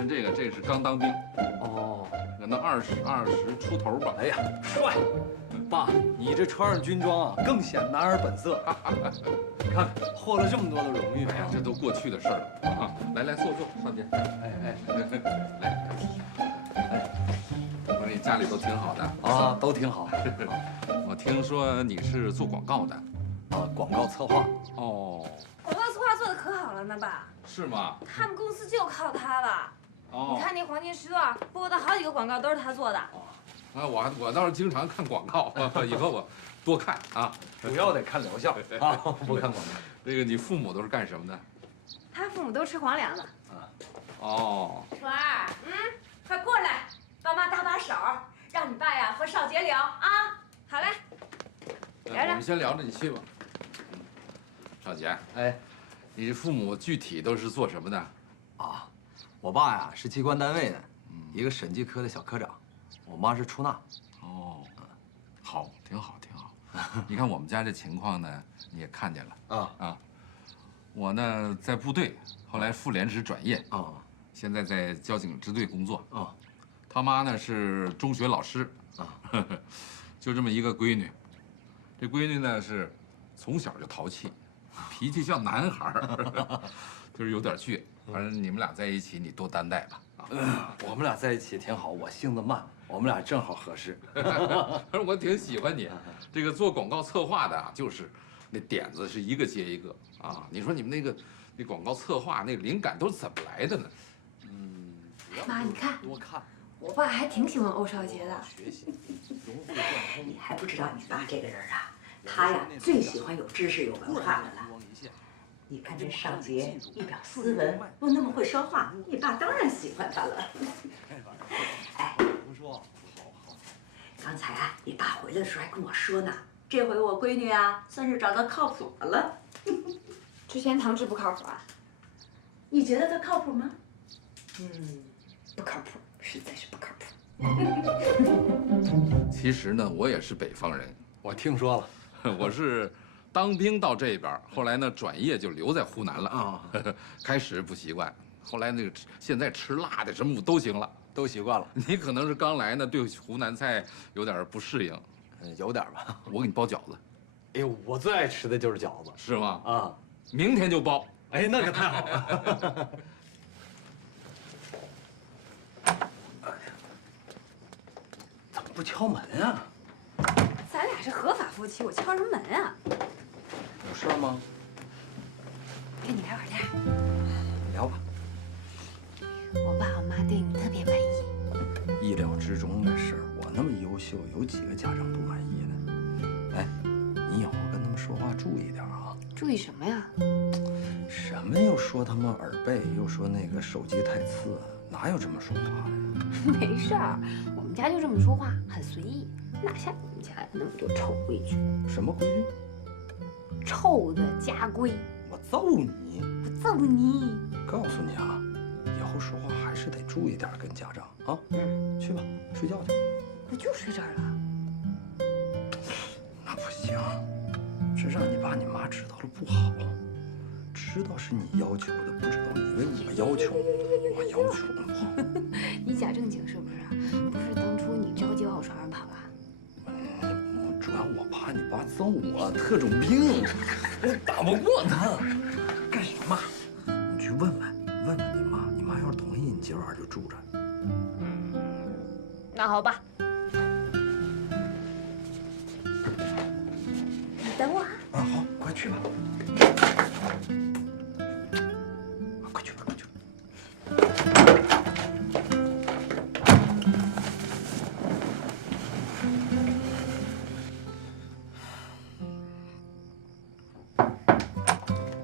看这个，这是刚当兵，哦，可能二十出头吧。哎呀，帅！爸，你这穿上军装啊，更显男儿本色。看，获了这么多的荣誉，哎呀，这都过去的事儿了啊！来，坐，少姐。哎，来，我说你家里都挺好的啊，都挺好。我听说你是做广告的，啊，广告策划。哦，广告策划做的可好了呢，爸。是吗？他们公司就靠他了。哦，你看那黄金时段播的好几个广告都是他做的。啊，我倒是经常看广告，以后我多看啊。主要得看疗效啊，不看广告。这个你父母都是干什么的？他父母都吃皇粮的。哦，春儿，快过来，帮妈搭把手，让你爸呀和少杰聊啊。好嘞，我们先聊着，你去吧。少杰，哎，你父母具体都是做什么的？啊，我爸呀是机关单位的，一个审计科的小科长，我妈是出纳。哦，好，挺好。你看我们家这情况呢，你也看见了啊。我呢在部队，后来副连职转业啊，现在在交警支队工作啊。他妈呢是中学老师啊，就这么一个闺女。这闺女呢是从小就淘气，脾气像男孩儿，就是有点倔。反正你们俩在一起，你多担待吧。我们俩在一起挺好，我性子慢，我们俩正好合适。我挺喜欢你，这个做广告策划的啊，就是那点子是一个接一个啊。你说你们那广告策划那灵感都是怎么来的呢？妈，你看，多看。我爸还挺喜欢欧少杰的。学习，融会贯通。你还不知道你爸这个人啊，他呀最喜欢有知识有文化的了。你看这少杰一表斯文，又那么会说话，你爸当然喜欢他了。哎，不说，好。刚才啊，你爸回来的时候还跟我说呢，这回我闺女啊，算是找到靠谱的了。之前唐志不靠谱啊？你觉得他靠谱吗？不靠谱，实在是不靠谱。其实呢，我也是北方人，我听说了，我是当兵到这边，后来呢转业就留在湖南了啊。开始不习惯，后来那个现在吃辣的什么都行了，都习惯了。你可能是刚来呢，对湖南菜有点不适应。有点吧。我给你包饺子。哎呦，我最爱吃的就是饺子。是吗？啊，明天就包。哎，那可太好了。怎么不敲门啊？咱俩是合法夫妻，我敲什么门啊？有事吗？跟你聊会儿天。聊吧。我爸我妈对你特别满意。意料之中的事儿，我那么优秀，有几个家长不满意呢？哎，你以后跟他们说话注意点啊！注意什么呀？什么又说他们耳背，又说那个手机太次，哪有这么说话的呀？没事儿，我们家就这么说话，很随意，哪像你们家有那么多臭规矩？什么规矩？臭的家规。我揍你！我揍你！告诉你啊，以后说话还是得注意点，跟家长啊。去吧，睡觉去。我就睡这儿了。那不行，这让你爸你妈知道了不好。知道是你要求的，不知道以为我要求，我要求不好。你假正经是不是？不是当初你着急往我床上跑了？主要我怕你爸揍我，特种兵，我打不过他。干什么？你去问问你妈，你妈要是同意，你今晚就住着。那好吧。你等我啊。好，快去吧。快去吧。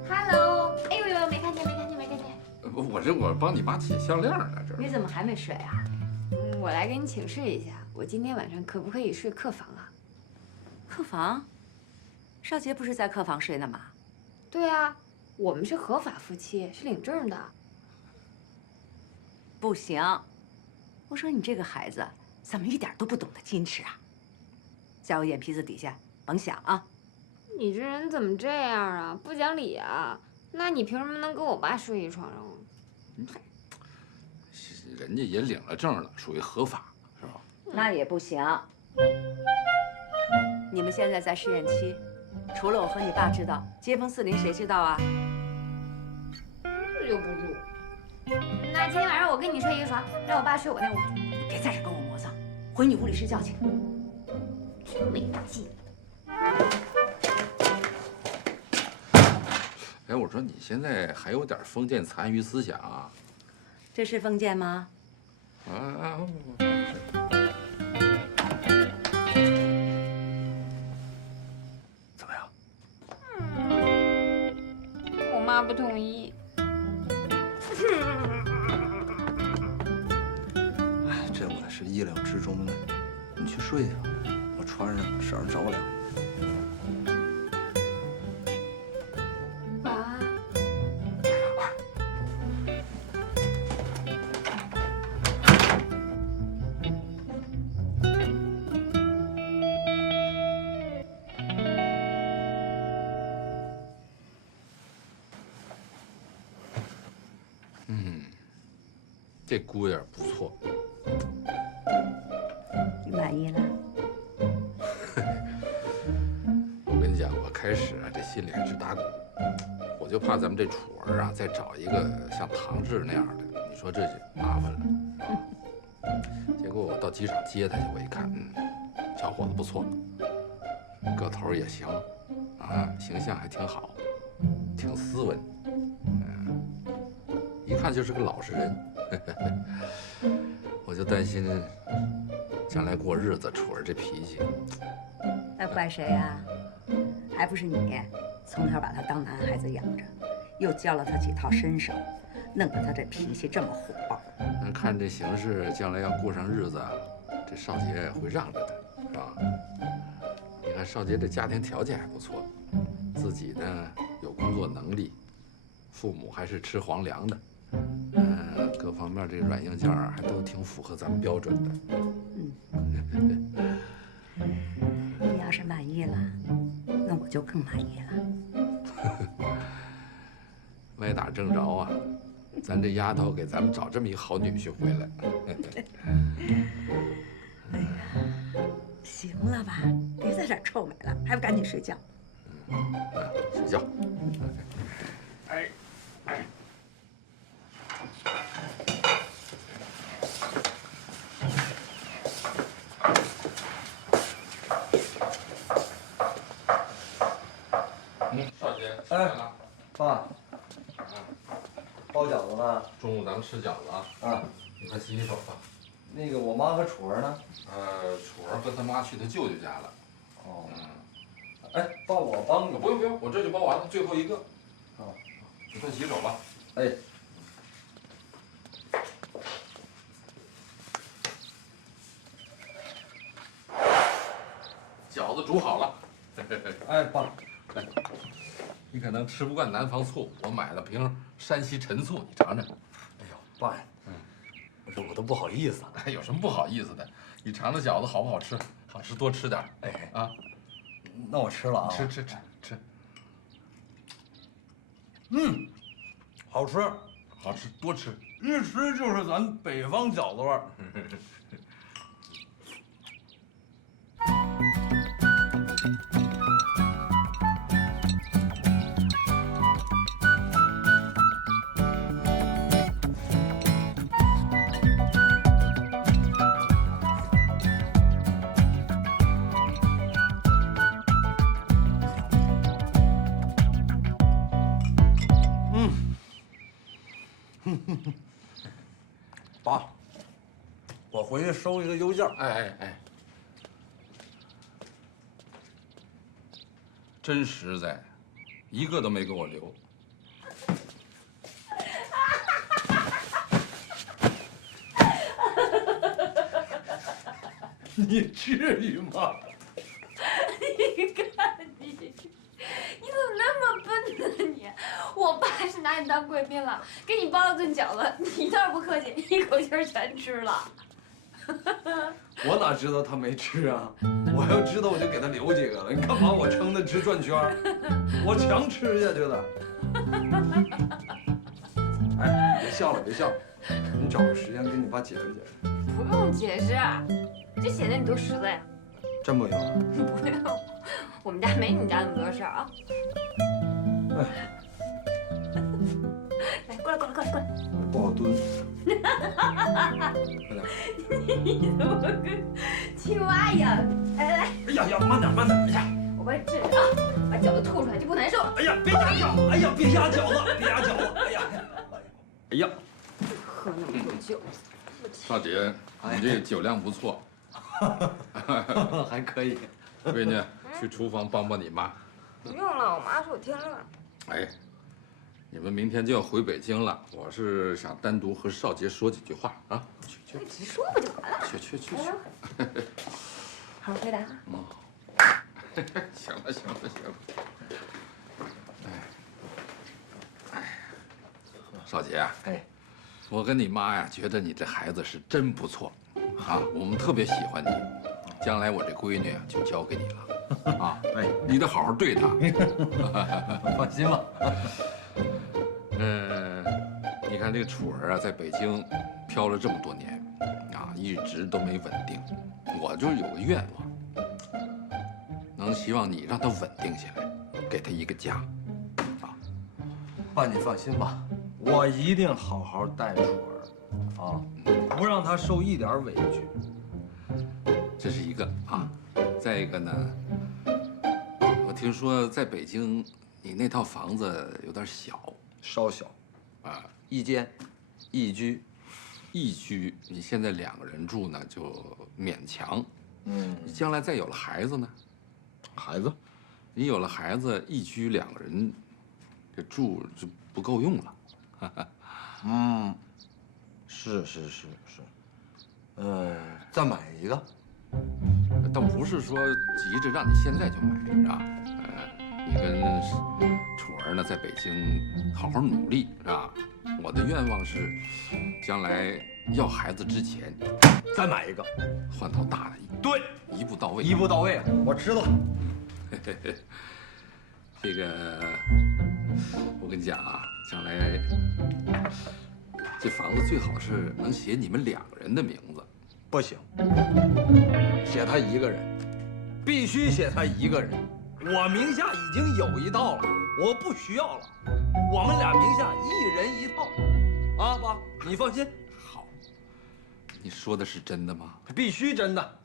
Hello， 哎呦，没看见。我帮你妈解项链呢，这你怎么还没睡啊？我来给你请示一下，我今天晚上可不可以睡客房啊？客房？少杰不是在客房睡呢吗？对啊，我们是合法夫妻，是领证的。不行，我说你这个孩子怎么一点都不懂得矜持啊？在我眼皮子底下甭想啊！你这人怎么这样啊？不讲理啊！那你凭什么能跟我爸睡一床上啊？人家也领了证了，属于合法，是吧？那也不行。你们现在在试验期，除了我和你爸知道，街坊四邻谁知道啊？留不住。那今天晚上我跟你睡一个床，让我爸睡我那屋。你别在这跟我磨蹭，回你屋里睡觉去。真没劲。哎，我说你现在还有点封建残余思想啊？这是封建吗？怎么样？我妈不同意。哎，这我是意料之中的。你去睡吧，我穿上，省着着凉。爸。这姑爷不错。你满意了？我跟你讲，我开始啊，这心里还直打鼓，我就怕咱们这楚儿啊，再找一个像唐志那样的，你说这就麻烦了。结果我到机场接他去，我一看，小伙子不错，个头也行，啊，形象还挺好，挺斯文，一看就是个老实人。我就担心将来过日子，楚儿这脾气。那怪谁呀？还不是你，从小把他当男孩子养着，又教了他几套身手，弄得他这脾气这么火爆。那看这形势，将来要过上日子，这少杰会让着他，是吧？你看少杰这家庭条件还不错，自己呢有工作能力，父母还是吃皇粮的，各方面这软硬件还都挺符合咱们标准的。你要是满意了，那我就更满意了。歪打正着啊！咱这丫头给咱们找这么一好女婿回来。哎呀，行了吧，别在这儿臭美了，还不赶紧睡觉？睡觉。哎。少杰，来了。爸，包饺子呢？中午咱们吃饺子啊！啊，你快洗洗手吧。那个我妈和楚儿呢？楚儿和他妈去他舅舅家了。哦。哎，爸，我帮你。不用不用，我这就包完了，最后一个。哦。你快洗手吧。哎。饺子煮好了。哎，爸。来，你可能吃不惯南方醋，我买了瓶山西陈醋，你尝尝。哎呦，爸呀，我说我都不好意思了。有什么不好意思的？你尝尝饺子好不好吃？好吃多吃点。哎啊，那我吃了啊。吃。好吃，好吃多吃，一吃就是咱北方饺子味儿。爸，我回去收一个邮件。哎，真实在，一个都没给我留。你至于吗？你看你，你怎么那么笨呢你？我爸是拿你当贵宾了，给你包了顿饺子，你倒是不客气，一口气儿全吃了。我哪知道他没吃啊？我要知道我就给他留几个了。你干嘛我撑他直转圈儿？我强吃下去的。哎，别笑了，别笑了。你找个时间跟你爸解释解释。不用解释，这显得你多实在呀。真不用？不用，我们家没你家那么多事儿啊。来，过来，不好蹲。快点！你怎么跟青蛙一样？来，哎呀，慢点！哎呀，我帮你治治啊，把饺子吐出来就不难受了。哎呀，别压饺子！哎呀，别压饺子！哎呀！喝那么多酒，少姐，你这酒量不错，还可以。闺女，去厨房帮帮你妈。不用了，我妈说我添乱。哎，你们明天就要回北京了，我是想单独和少杰说几句话啊。去，直说不就完了？去。好好回答啊。行了。少杰啊，我跟你妈呀，觉得你这孩子是真不错，啊，我们特别喜欢你，将来我这闺女啊就交给你了，啊，你得好好对她。放心吧。你看这个楚儿啊，在北京漂了这么多年，啊，一直都没稳定，我就是有个愿望，能希望你让她稳定下来，给她一个家，啊。爸，你放心吧。我一定好好带楚儿，啊，不让他受一点委屈。这是一个啊，再一个呢，我听说在北京，你那套房子有点小，稍小，啊，一间，一居，你现在2个人住呢，就勉强。你将来再有了孩子呢，孩子，你有了孩子，一居2个人，这住就不够用了。是，再买一个，倒不是说急着让你现在就买，是吧？你跟楚儿呢，在北京好好努力，是吧？我的愿望是，将来要孩子之前，再买一个，换套大的，对，一步到位，一步到位。我知道。这个，我跟你讲啊，将来这房子最好是能写你们2个人的名字。不行，写他一个人，必须写他一个人。我名下已经有一套了，我不需要了。我们俩名下1人1套，啊，爸，你放心。好，你说的是真的吗？必须真的。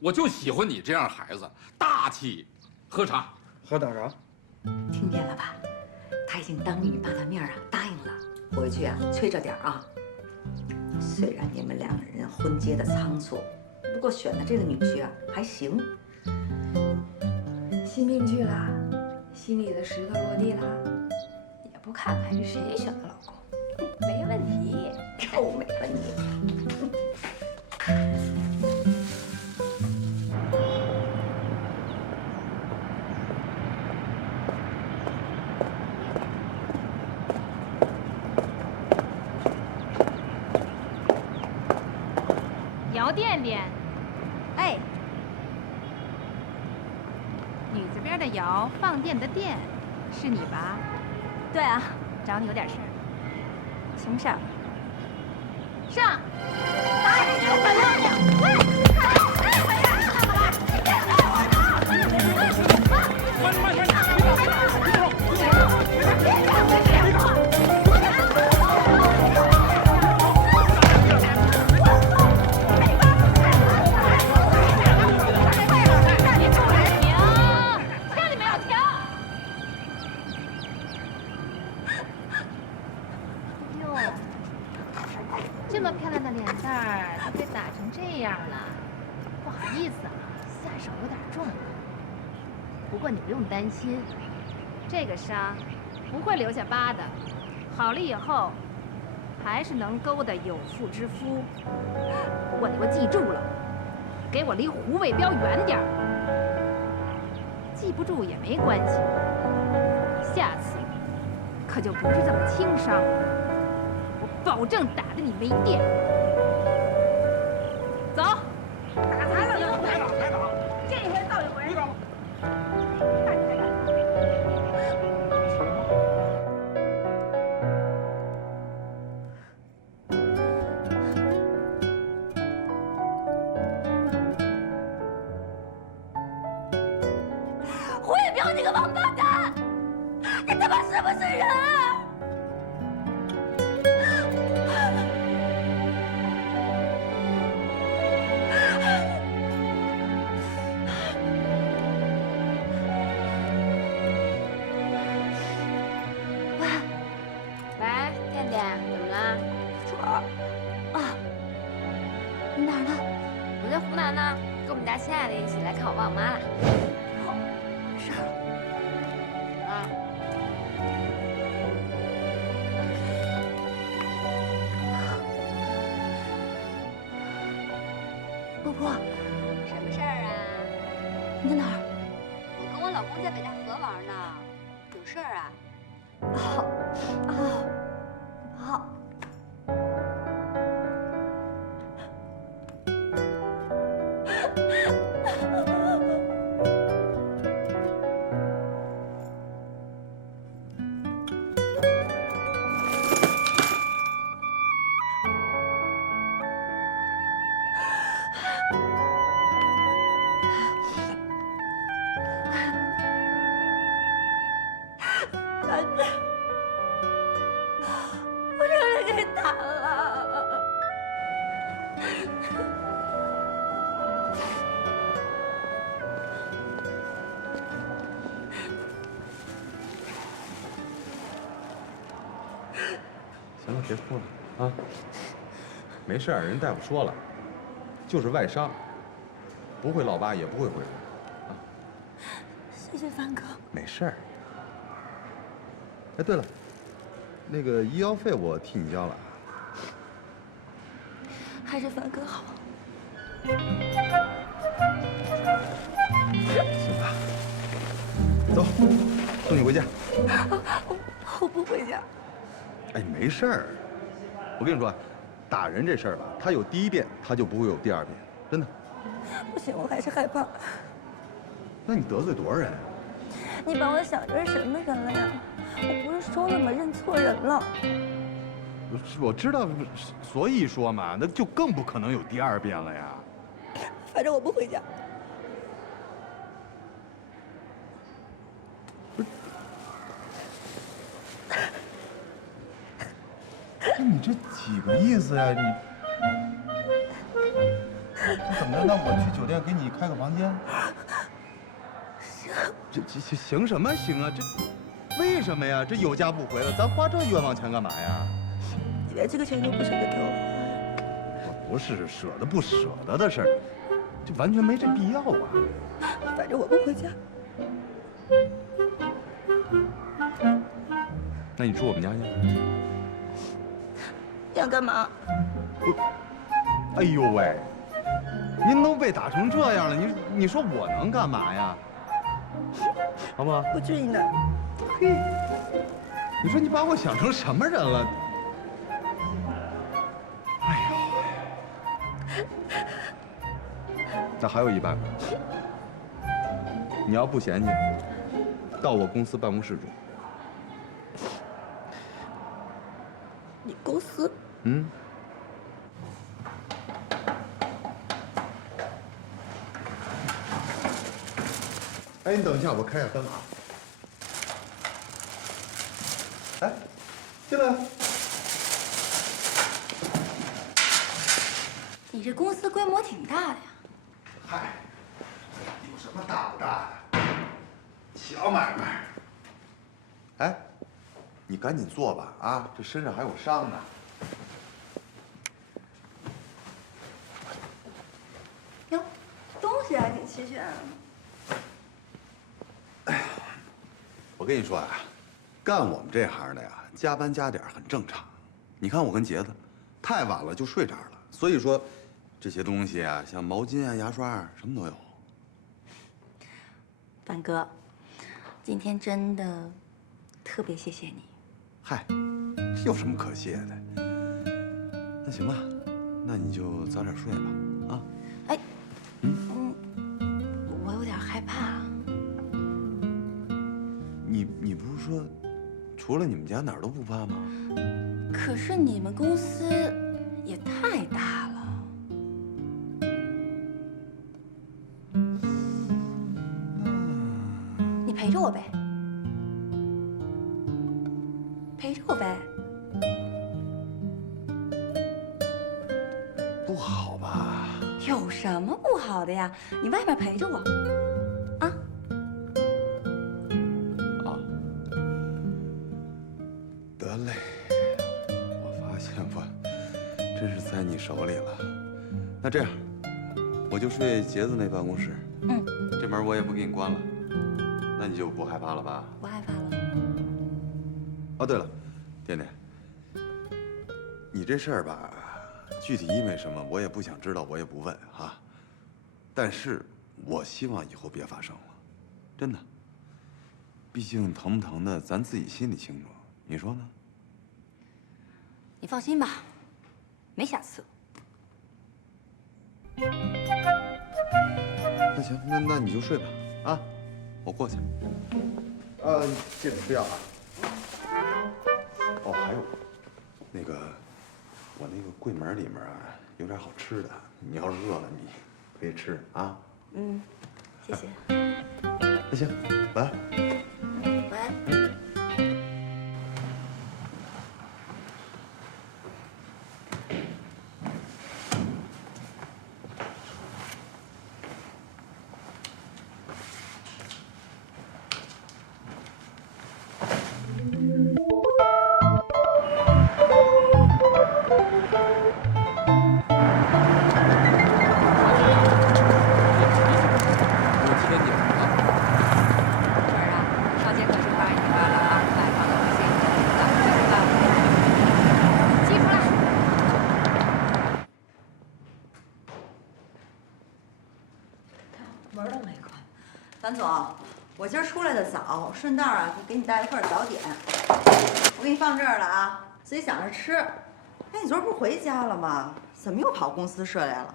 我就喜欢你这样孩子，大气。喝茶，喝点啥？听见了吧？他已经当着你爸的面啊答应了，回去啊催着点啊。虽然你们2个人婚结的仓促，不过选的这个女婿啊还行。心病去了，心里的石头落地了，也不看看是谁选的老公，没问题，臭美了你。姚店店，哎，女字边的姚，放电的电，是你吧？对啊，找你有点事儿。什么事儿？上。这么漂亮的脸蛋儿都被打成这样了，不好意思啊，下手有点重。不过你不用担心，这个伤不会留下疤的，好了以后还是能勾搭有妇之夫。不过你给我记住了，给我离胡卫彪远点儿。记不住也没关系，下次可就不是这么轻伤了。保证打得你没电。走，打残了都抬岗，这回倒一回。抬岗。 ，哎，彪，你个王八蛋！你他妈是不是人啊？喂，甜甜，怎么了？爽啊！你哪儿呢？我在湖南呢，跟我们家亲爱的一起来看我爸我妈了。好，没事了。啊。婆婆，什么事儿啊？你在哪儿？我跟我老公在北戴河玩呢，有事儿啊？好。反正我让人给打了。行了，别哭了啊！没事儿，人大夫说了，就是外伤，不会落疤，也不会毁容，啊。谢谢凡哥。没事儿。哎，对了，那个医药费我替你交了。还是凡哥好。行吧，走，送你回家。我不回家。哎，没事儿。我跟你说，打人这事儿吧，他有第一遍，他就不会有第二遍，真的。不行，我还是害怕。那你得罪多少人啊？你把我想成什么人了呀？我不是说了吗？认错人了。我知道，所以说嘛，那就更不可能有第二遍了呀。反正我不回家。那你这几个意思呀？你怎么着？那我去酒店给你开个房间？这行什么行啊？这为什么呀？这有家不回了，咱花这冤枉钱干嘛呀？你连这个钱都不舍得给我我不是舍得不舍得的事儿，这完全没这必要啊。花，反正我不回家。那你住我们家去。你要干嘛？哎呦喂，您都被打成这样了，你说我能干嘛呀？好不好？不至于呢。嘿，你说你把我想成什么人了？哎呦，那还有一办法，你要不嫌弃，到我公司办公室住。你公司？嗯。哎，你等一下，我开下灯啊。来，进来。你这公司规模挺大的呀。嗨，有什么大不大的？小买卖。哎，你赶紧坐吧，啊，这身上还有伤呢。哟，东西还挺齐全啊。我跟你说啊，干我们这行的呀，加班加点很正常。你看我跟杰子，太晚了就睡这儿了。所以说，这些东西啊，像毛巾啊、牙刷啊，什么都有。凡哥，今天真的特别谢谢你。嗨，这有什么可谢的？那行吧，那你就早点睡吧，啊。哎，我有点害怕。你不是说，除了你们家哪儿都不怕吗？可是你们公司也太大了。你陪陪着我呗，陪着我呗。不好吧？有什么不好的呀？你外面陪着我，啊？啊，得嘞。我发现我真是在你手里了。那这样，我就睡杰子那办公室。嗯，这门我也不给你关了。那你就不害怕了吧？不害怕了。哦，对了，点点，你这事儿吧，具体因为什么我也不想知道，我也不问啊。但是我希望以后别发生了，真的。毕竟疼不疼的，咱自己心里清楚，你说呢？你放心吧，没下次。那行，那你就睡吧，啊，我过去。戒指不要啊。哦，还有，那个，我那个柜门里面啊有点好吃的，你要是饿了，你可以吃啊。嗯，谢谢。那行，晚安。晚安。樊总，我今儿出来的早，顺道啊给你带一份早点，我给你放这儿了啊，自己想着吃。哎，你昨儿不是回家了吗？怎么又跑公司睡来了？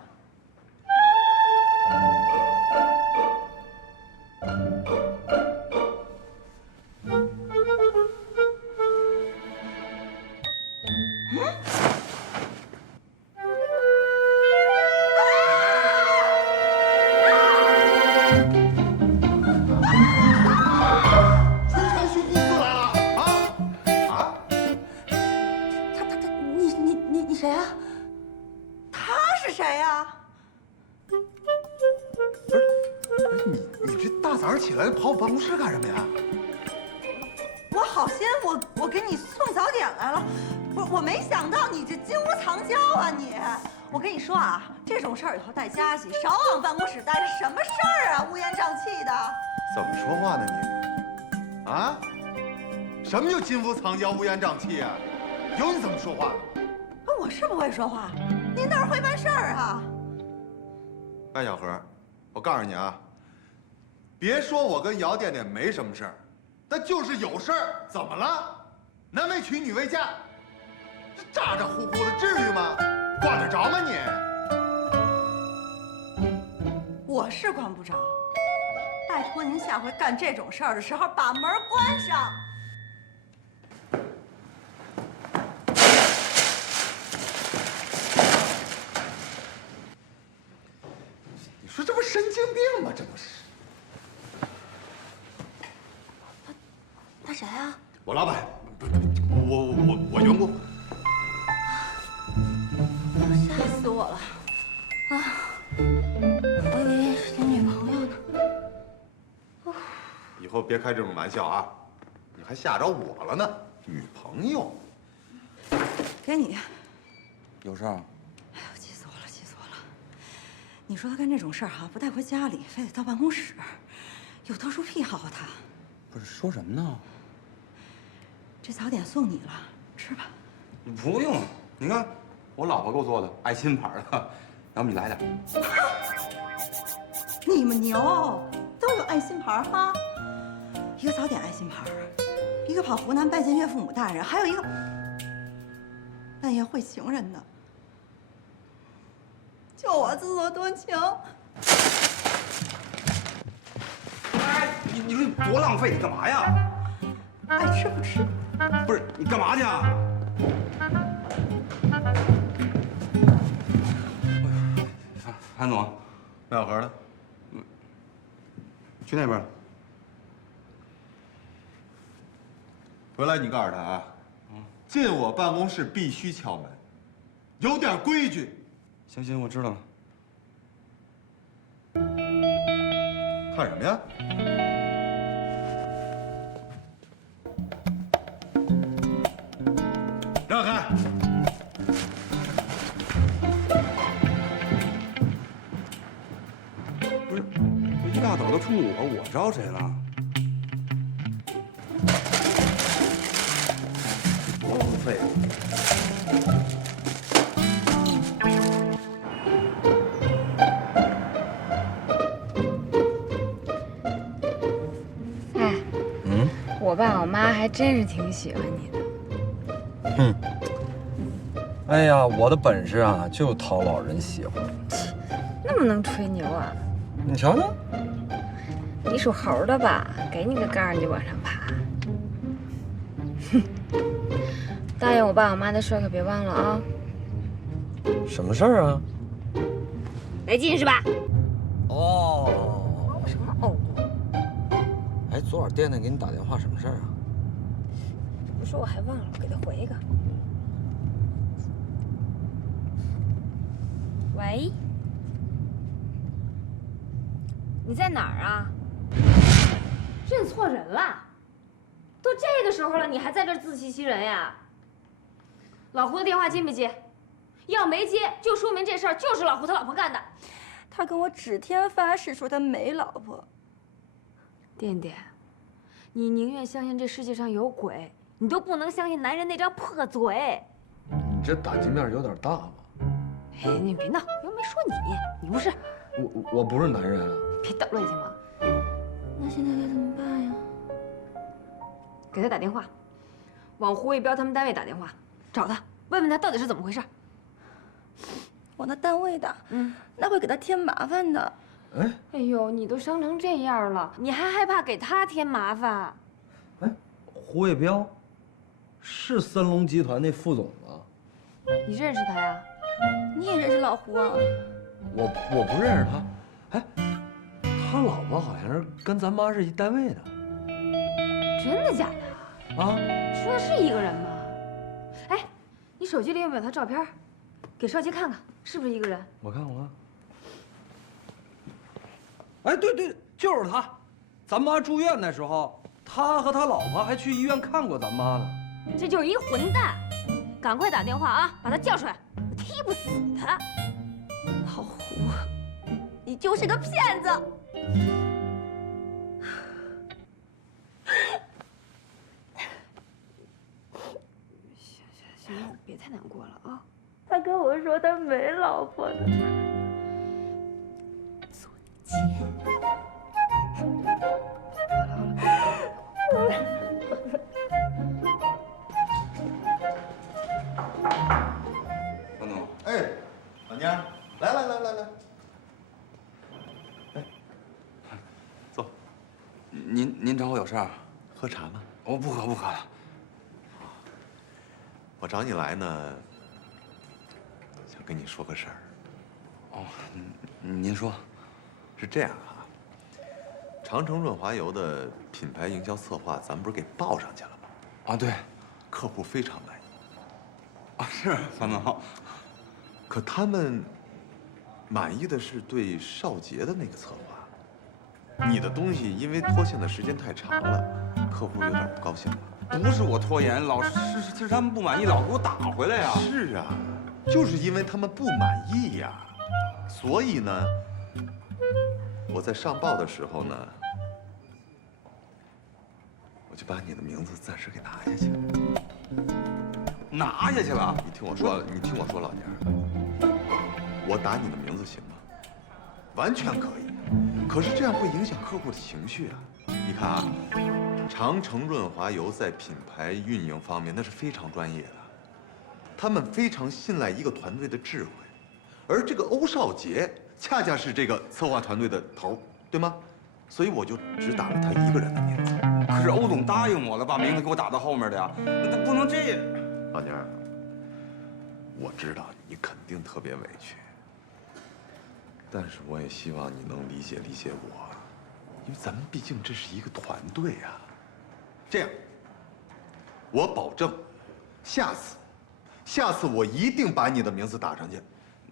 你谁啊？他是谁呀？不是，你这大早上起来跑我办公室干什么呀？我好心，我给你送早点来了。不是，我没想到你这金屋藏娇啊你！我跟你说啊，这种事儿以后带家去，少往办公室待着，什么事儿啊？乌烟瘴气的。怎么说话呢你？啊？什么叫金屋藏娇、乌烟瘴气啊？有你怎么说话的吗？我是不会说话，您倒是会办事儿啊！哎，小何，我告诉你啊，别说我跟姚店店没什么事儿，但就是有事儿，怎么了？男为娶，女为嫁，这咋咋呼呼的，至于吗？管得着吗你？我是管不着，拜托您下回干这种事儿的时候把门关上。你说这不神经病吗？这不是？他谁啊？我老板，我员工。吓死我了！啊，我以为是你女朋友呢。以后别开这种玩笑啊！你还吓着我了呢，女朋友。给你。有事儿？哎呦，气死我了，气死我了！你说他干这种事儿哈，不带回家里，非得到办公室，有特殊癖好啊他。不是说什么呢？这早点送你了，吃吧。不用，你看我老婆给我做的，爱心牌的，要不你来点？你们牛，都有爱心牌哈。一个早点爱心牌，一个跑湖南拜见岳父母大人，还有一个半夜会情人的。就我自作多情。哎，你说你多浪费，你干嘛呀？爱吃不吃？不是你干嘛去啊？韩总，麦小何呢？去那边了。回来你告诉他啊，进我办公室必须敲门，有点规矩。行行，我知道了。看什么呀？让开！不是，这一大早都冲我招谁了？我老废物。哎，我爸我妈还真是挺喜欢你的。哼，哎呀，我的本事啊，就讨老人喜欢。那么能吹牛啊？你瞧瞧，你属猴的吧？给你个杆儿你就往上爬。哼，答应我爸我妈的事可别忘了啊。什么事儿啊？来劲是吧？哦，什么哦？哎，昨晚店店给你打电话，什么事儿啊？不是，我还忘了，我给他回一个。喂，你在哪儿啊？认错人了？都这个时候了，你还在这儿自欺欺人呀？老胡的电话接没接？要没接，就说明这事儿就是老胡他老婆干的。他跟我指天发誓说他没老婆。店店，你宁愿相信这世界上有鬼，你都不能相信男人那张破嘴。你这打击面有点大吧？哎，你别闹，又没说你，你不是。我不是男人啊。别捣乱行吗？那现在该怎么办呀？给他打电话，往胡卫彪他们单位打电话，找他，问问他到底是怎么回事。往他单位打，那会给他添麻烦的。哎呦，你都伤成这样了，你还害怕给他添麻烦？哎，胡卫彪，是森龙集团那副总吗？你认识他呀？你也认识老胡啊？我不认识他。哎，他老婆好像是跟咱妈是一单位的。真的假的？啊？说的是一个人吗？哎，你手机里有没有他照片？给少杰看看，是不是一个人？我看。哎，对，就是他。咱妈住院那时候，他和他老婆还去医院看过咱妈呢。这就是一混蛋！赶快打电话啊，把他叫出来，我踢不死他。老胡，你就是个骗子！行了，别太难过了啊。他跟我说他没老婆呢。方总，哎，老娘，来。哎，坐，您找我有事儿？喝茶吗？我不喝了。我找你来呢，想跟你说个事儿。哦，您说。是这样啊，长城润滑油的品牌营销策划，咱们不是给报上去了吗？啊，对。客户非常满意。啊，是方总。可他们满意的是对少杰的那个策划，你的东西因为拖欠的时间太长了，客户有点不高兴了。不是我拖延，是他们不满意，老给我打回来呀。是啊，就是因为他们不满意呀，所以呢，我在上报的时候呢，我就把你的名字暂时给拿下去了。拿下去了？你听我说，老娘，我打你的名字行吗？完全可以，可是这样会影响客户的情绪啊。你看啊，长城润滑油在品牌运营方面那是非常专业的，他们非常信赖一个团队的智慧，而这个欧少杰恰恰是这个策划团队的头，对吗？所以我就只打了他一个人的名字。可是欧总答应我了，把名字给我打到后面的呀，那不能这样。老娘，我知道你肯定特别委屈，但是我也希望你能理解我，因为咱们毕竟这是一个团队啊。这样，我保证，下次我一定把你的名字打上去。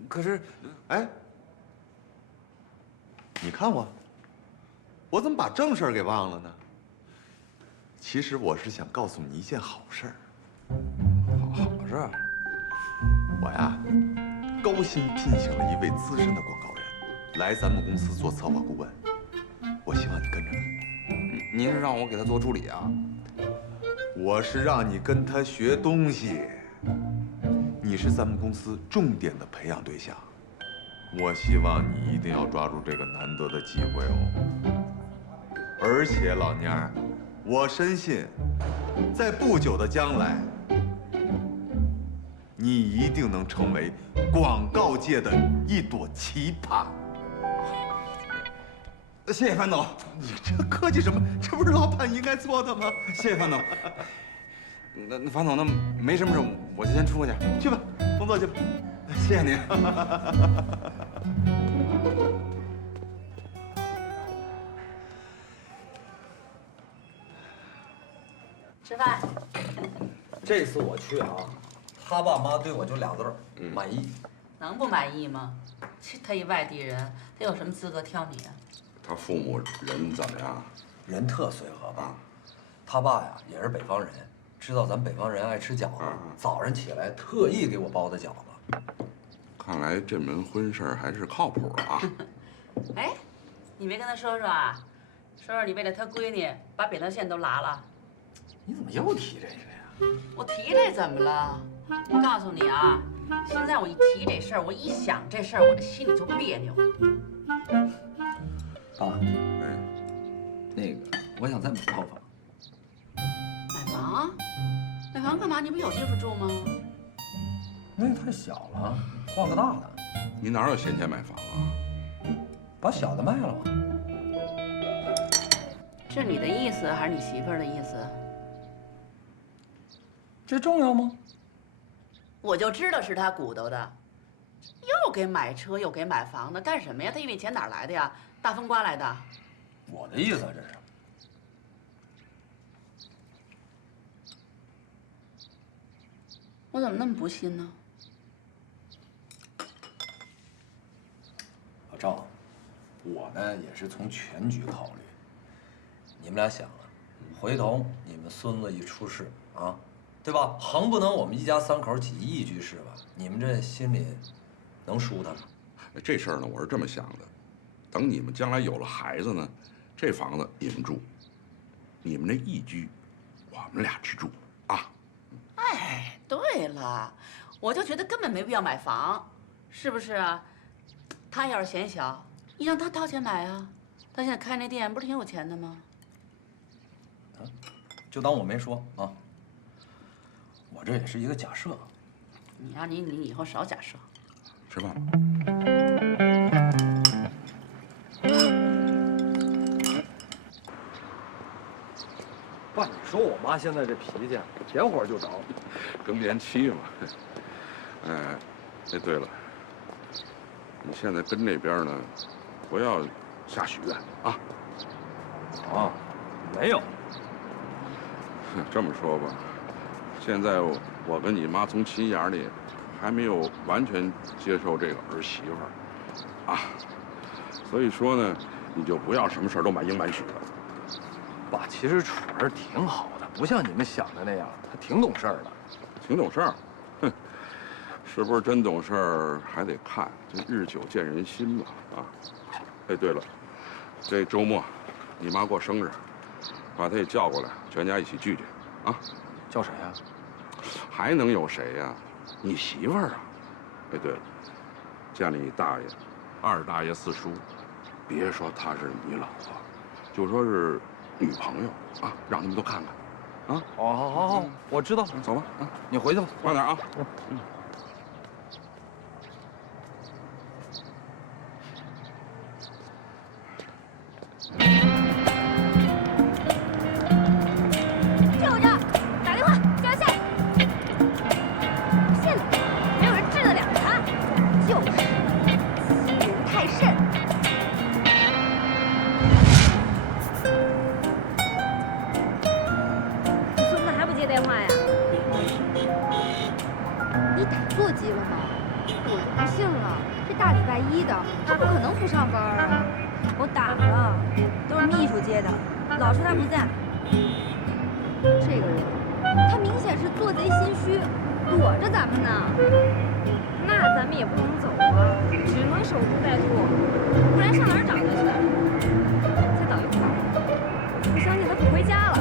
可是，哎，你看我怎么把正事儿给忘了呢？其实我是想告诉你一件好事儿。好事儿。我呀，高薪聘请了一位资深的广告人，来咱们公司做策划顾问。我希望你跟着他。您是让我给他做助理啊？我是让你跟他学东西。你是咱们公司重点的培养对象，我希望你一定要抓住这个难得的机会哦。而且老蔫儿，我深信，在不久的将来，你一定能成为广告界的一朵奇葩。谢谢樊总。你这客气什么？这不是老板应该做的吗？谢谢樊总。那樊总，那没什么事，我就先出去。去吧，工作去吧。谢谢您。吃饭。这次我去啊，他爸妈对我就俩字儿，满意。能不满意吗？他一外地人，他有什么资格挑你啊？他父母人怎么样？人特随和吧。他爸呀也是北方人，知道咱北方人爱吃饺子，早上起来特意给我包的饺子。看来这门婚事还是靠谱啊。哎，你没跟他说说啊？说说你为了他闺女把扁桃腺都拉了。你怎么又提这个呀？我提这怎么了？我告诉你啊，现在我一提这事儿，我一想这事儿，我这心里就别扭。爸，那个我想再买套房。买房？买房干嘛？你不有地方住吗？那个太小了，换个大的。你哪有闲钱买房啊？把小的卖了嘛。是你的意思还是你媳妇儿的意思？这重要吗？我就知道是他鼓捣的，又给买车又给买房的，干什么呀？他一笔钱哪儿来的呀？大风刮来的？我的意思这是。我怎么那么不信呢？老赵，我呢也是从全局考虑。你们俩想啊，回头你们孙子一出事啊，对吧？横不能我们一家三口几亿居士吧？你们这心里能舒坦吗？这事儿呢，我是这么想的，等你们将来有了孩子呢，这房子你们住，你们这一居，我们俩去住啊。哎，对了，我就觉得根本没必要买房，是不是啊？他要是嫌小，你让他掏钱买啊。他现在开那店不是挺有钱的吗？就当我没说啊。我这也是一个假设。你以后少假设。吃饭。爸，你说我妈现在这脾气，点火就着。更年期嘛。哎，对了，你现在跟那边呢，不要瞎许愿啊。啊，没有。这么说吧，现在我跟你妈从心眼里还没有完全接受这个儿媳妇儿啊，所以说呢，你就不要什么事儿都满应满许的。爸，其实楚儿挺好的，不像你们想的那样，她挺懂事儿的。挺懂事儿，哼，是不是真懂事儿还得看，这日久见人心嘛啊。哎，对了，这周末你妈过生日，把她也叫过来，全家一起聚聚啊。叫谁呀？还能有谁呀？你媳妇儿啊。哎，对了，见了你大爷、二大爷、四叔，别说她是你老婆，就说是女朋友啊，让他们都看看。啊，好，我知道，走吧，啊，你回去吧，慢点啊。救着，打电话叫下。现在没有人治得了他，就是欺人太甚。你孙子还不接电话呀？座机了吗？我就不信了，这大礼拜一的，他不可能不上班啊！我打了，都是秘书接的，老说他不在。这个人，他明显是做贼心虚，躲着咱们呢。那咱们也不能走啊，只能守株待兔，不然上哪儿找他去？再等一会儿，我相信他不回家了。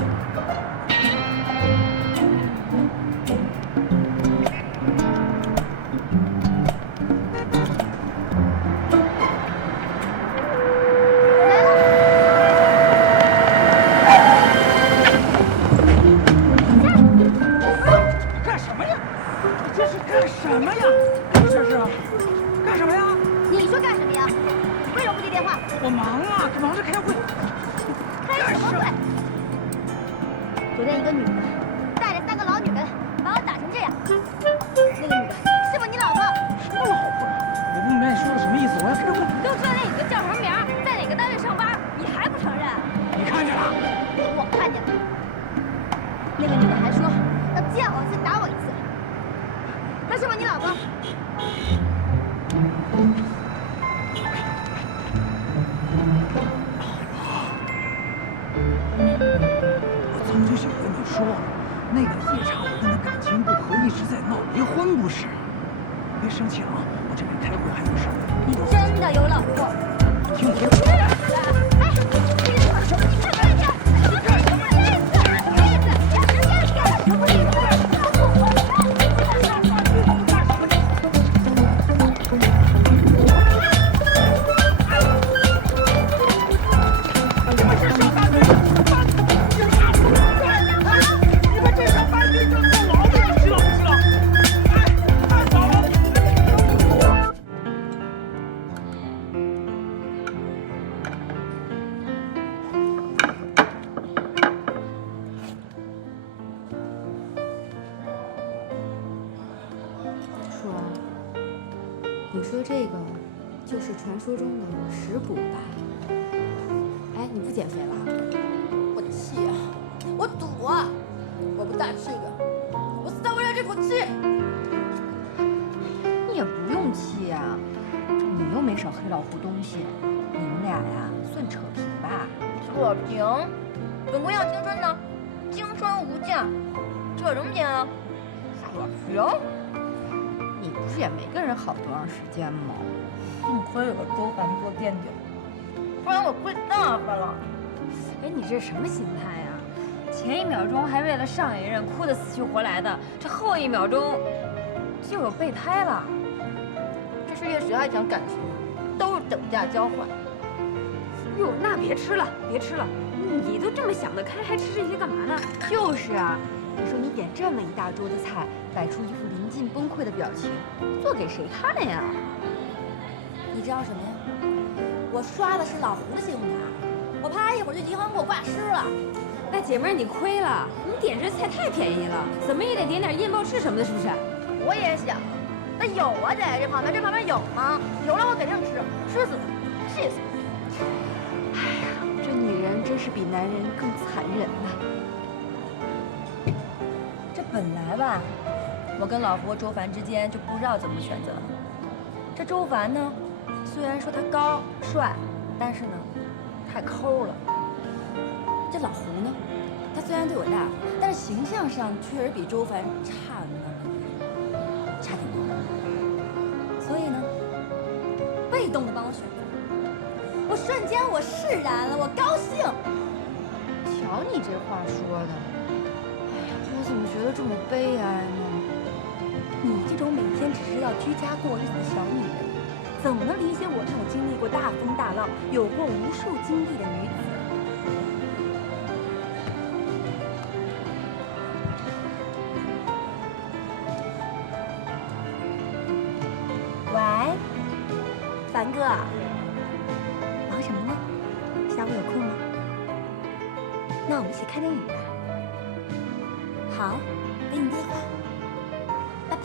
我忙啊，这忙着开会。开什么会？昨天一个女的带着3个老女人把我打成这样。那个女的是不是你老婆？什么老婆啊？我不明白你说的什么意思，我要开会。都知道那女的叫什么名，在哪个单位上班，你还不承认？你看见了？我看见了。那个女的还说要见我再打我一次。那是不是你老婆？我早就想跟你说，那个夜叉我跟他感情不和，一直在闹离婚，不是？别生气啊，我这边开会还有事儿。你真的有老婆？听我说。哎，你干什么？你干什么？你干什么？你说这个就是传说中的食补吧？哎，你不减肥了？我气啊！我赌啊！我不打这个，我死不了这口气。你也不用气呀，你又没少黑老胡东西，你们俩呀算扯平吧？扯平？本不要青春呢，青春无价，扯什么平啊？扯平？你不是也没跟人好多长时间吗？幸亏有个周凡做垫底，不然我亏大发了。哎，你这什么心态呀？前一秒钟还为了上一任哭得死去活来的，这后一秒钟就有备胎了。这世界谁还讲感情啊？都是等价交换。哟，那别吃了，别吃了！你都这么想得开，还吃这些干嘛呢？就是啊，你说你点这么一大桌子菜，摆出一副临近崩溃的表情，做给谁看呀？你知道什么呀？我刷的是老胡的信用卡，我怕一会儿去银行给我挂失了。那姐妹儿你亏了，你点这菜太便宜了，怎么也得点点燕鲍翅什么的，是不是？我也想，那有啊，姐，这旁边有吗？有了我肯定吃，吃死我，气死我！哎呀，这女人真是比男人更残忍呐。这本来吧，我跟老胡、周凡之间就不知道怎么选择了。这周凡呢，虽然说他高帅，但是呢，太抠了。这老胡呢，他虽然对我大方，但是形象上确实比周凡差那么一点，差挺多。所以呢，被动的帮我选择，我瞬间我释然了，我高兴。瞧你这话说的，哎呀，我怎么觉得这么悲哀呢？你这种每天只知道居家过日子的小女人，怎么能理解我这种经历过大风大浪、有过无数经历的女子？喂，凡哥，忙什么呢？下午有空吗？那我们一起看电影吧。好，给你电话。拜拜。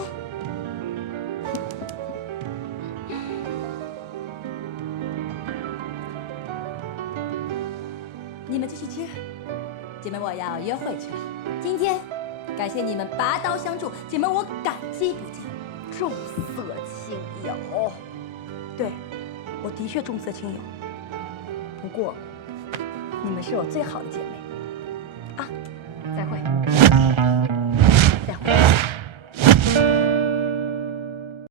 你们继续吃，姐妹我要约会去了。今天感谢你们拔刀相助，姐妹我感激不尽。重色轻友。对，我的确重色轻友。不过，你们是我最好的姐妹。啊，再会。